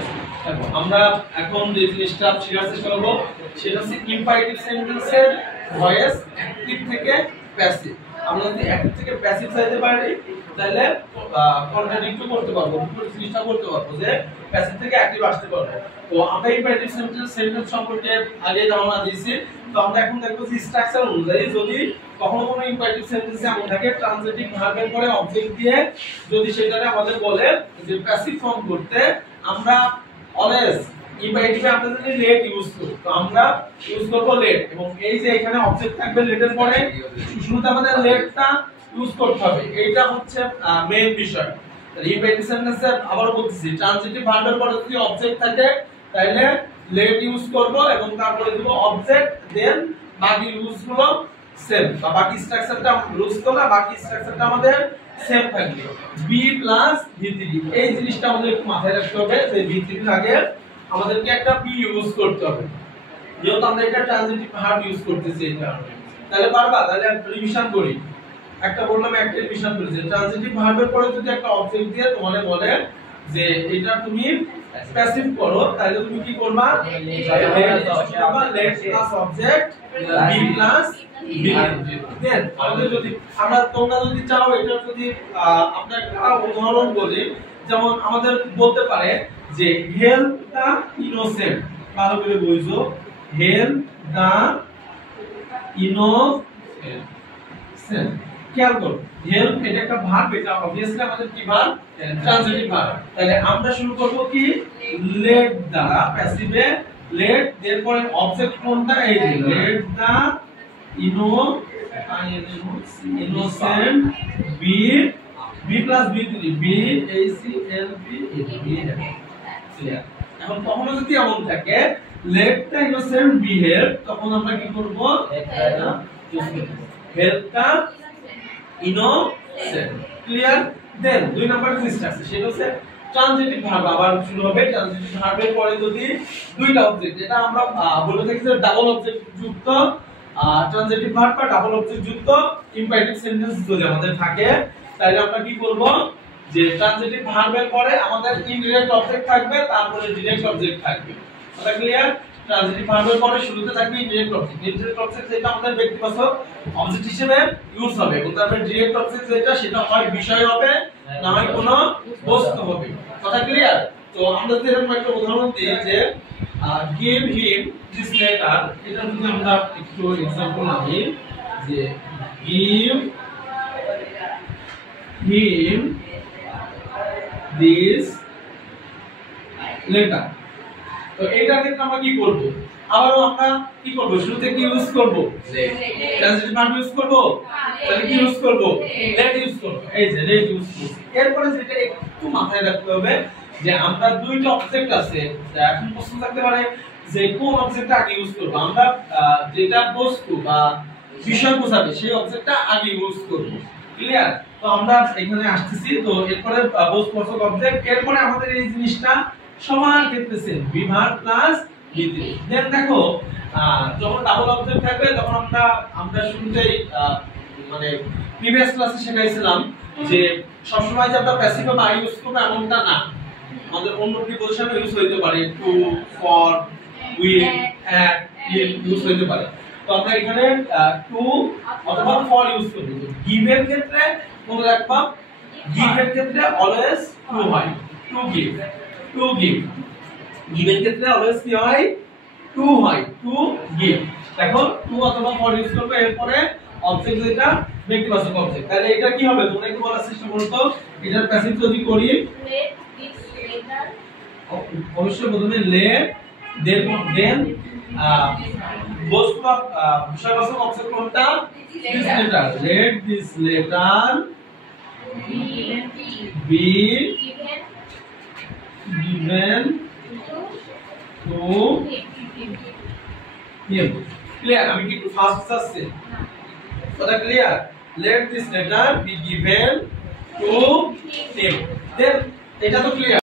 আছে। দেখো আমরা এখন যে জিনিসটা শেখার চেষ্টা করব সেটা হচ্ছে ইম্পারেটিভ সেন্টেন্সের ভয়েস অ্যাক্টিভ থেকে প্যাসিভ। আমরা যদি অ্যাক্টিভ থেকে প্যাসিভ চাইতে পারি তাহলে কন্ট্রাডিক্ট করতে পারবো, দুটো জিনিসটা করতে পারবো যে প্যাসিভ থেকে অ্যাক্টিভ আসতে পারবো। তো আমরা ইম্পারেটিভ সেন্টেন্স সম্পর্কে আগে ধারণা দিয়েছি। তো আমরা এখন দেখবো যে স্ট্রাকচার অনুযায়ী যদি কখনো কোনো ইম্পারেটিভ সেন্টেন্সে এমন থাকে ট্রান্সিটিভ ভার্বের পরে অবজেক্ট দিয়ে যদি সেটাকে আমাদের বলে যে প্যাসিভ ফর্ম করতে, আমরা অলওয়েজ ইম্পারেটিভে আমরা যদি লেট ইউজ করি তো আমরা ইউজ করব লেট, এবং এই যে এখানে অবজেক্ট থাকবে লেটের পরে শুরুতে আমাদের লেটটা ইউজ করতে হবে। এইটা হচ্ছে মেইন বিষয়। তাহলে ইম্পারেটিভ সেন্টেন্সে আবার বলতেছি ট্রান্সিটিভ ভার্বের পরে যদি অবজেক্ট থাকে তাহলে লেট ইউজ করব এবং তারপরে দেব অবজেক্ট, দেন বাকি ইউজগুলো সেম বা বাকি স্ট্রাকচারটা ইউজ করলে বাকি স্ট্রাকচারটা আমাদের সেম থাকবে। বি প্লাস ভি3 এই জিনিসটা আমাদের একটু মাথায় রাখতে হবে যে ভি3 এর আগে আমাদেরকে একটা বি ইউজ করতে হবে, যেহেতু আমরা এটা ট্রানজিটিভ ভার্ব ইউজ করতেছি এই কারণে। তাহলে পারবা? তাহলে রিভিশন করি। একটা বললাম একটা রিভিশন করি যে ট্রানজিটিভ ভার্বের পরে যদি একটা অবজেক্ট দিয়ে তোমাদের বলে যে এটা তুমি প্যাসিভ করো তাহলে তুমি কি করবা? Let plus object be plus V. Then আমাদের যদি তোমরা যদি চাও এটা যদি আমরা একটা উদাহরণ বলি, যেমন আমাদের বলতে পারে যে হেল্প দা ইনোসেন্ট, ভালো করে বুঝো, হেল্প দা ইনোসেন্ট। খেয়াল করো হেল্প এটা একটা ভার্ব, এটা obviously আমাদের কি ভার্ব? Transitive verb. তাহলে আমরা শুরু করব কি লেট দ্বারা প্যাসিভে লেট, এরপরে অবজেক্ট কোনটা? এই যে let the innocent be be plus ভি3 বি এই সি এল পি ক্লিয়ার। এখন কখনো যদি এমন থাকে লেট দা ইনোসেন্ট বিহেভ তখন আমরা কি করব? হেল্প দা ইনোসেন্ট। ক্লিয়ার? দেন দুই নাম্বার যে স্ট্রাকচার সেটা হচ্ছে ট্রানজিটিভ ভার্ব। আবার শুরু হবে ট্রানজিটিভ ভার্বের পরে যদি দুইটা অবজেক্ট, এটা আমরা বলে থাকি যে ডাবল অবজেক্ট যুক্ত ট্রানজিটিভ ভার্ব বা ডাবল অবজেক্ট যুক্ত ইম্পারেটিভ সেন্টেন্স যদি আমাদের থাকে তাহলে আমরা কি করব? যে ট্রানজিটিভ ভার্বের পরে আমাদের ইনডিরেক্ট অবজেক্ট থাকবে, তারপরে ডিরেক্ট অবজেক্ট থাকবে। এটা ক্লিয়ার? ট্রানজিটিভ ভার্বের পরে শুরুতে থাকবে ইনডিরেক্ট অবজেক্ট। ইনডিরেক্ট অবজেক্ট যেটা আমাদের ব্যক্তিবাচক অবজেক্ট হিসেবে ইউজ হবে, এবং তারপরে ডিরেক্ট অবজেক্ট যেটা সেটা হয় বিষয় হবে না হয় কোনো বস্তু হবে। কথা ক্লিয়ার? তো আমরা যদি এরকম একটা উদাহরণ দিই যে give him this letter, এটা যদি আমরা একটু एग्जांपल নিই যে give him this letter, তো এইটার ক্ষেত্রে আমরা কি করব? আবারও আমরা কি করব? শুরুতে কি ইউজ করব? ট্রানজিটিভ ভার্ব ইউজ করব। তাহলে কি ইউজ করব? লেট ইউজ করব। এই যে লেট ইউজ করব। এরপরে যেটা একটু মাথায় রাখতে হবে যে আমরা দুইটা অবজেক্ট আছে, এখন প্রশ্ন থাকতে পারে যে কোন অবজেক্টটা আগে ইউজ করব। আমরা যেটা বস্তু বা বিষয় বোঝাবে সেই অবজেক্টটা আগে ইউজ করব। ক্লিয়ার? তো আমরা এখানে আসতেছি। তো এরপরে বস্তুবাচক অবজেক্ট, এরপরে আমাদের এই জিনিসটা সমান ক্ষেত্রে সেম বি ভার্ব প্লাস ভি3। দেন দেখো যখন ডাবল অবজেক্ট থাকবে তখন আমরা শুরুতেই মানে প্রিভিয়াস ক্লাসে শিখাইছিলাম যে সবসময় যে আমরা প্যাসিভ বা আই ইউজ করব এমনটা না, আমাদের অন্য প্রিপজিশনে ইউজ হইতে পারে, to, for, will, at, in use হইতে পারে। তো আমরা এখানে টু অথবা ফর ইউজ করব। গিভ এর ক্ষেত্রে মনে রাখবা গিভ এর ক্ষেত্রে অলওয়েজ টু হয়, to give, to give. Give এর ক্ষেত্রে অলওয়েজ কি হয়? টু হয়, টু গিভ। দেখো টু অথবা ফর ইউজ করব, এরপরে অবজেক্ট যেটা ব্যক্তিবাচক অবজেক্ট। তাহলে এটা কি হবে? তোমরা একটু বলার চেষ্টা করো তো। এটার প্যাসিভ যদি করি অবশ্যই প্রথমে লেট, দেন বস্তু বা বিষয়বাচক অবজেক্ট কোনটা? This letter. Let this letter be given to him. Clear? আমি কি একটু ফাস্ট আসছে? কথা clear? Let this letter be given to him. Then এটা তো ক্লিয়ার।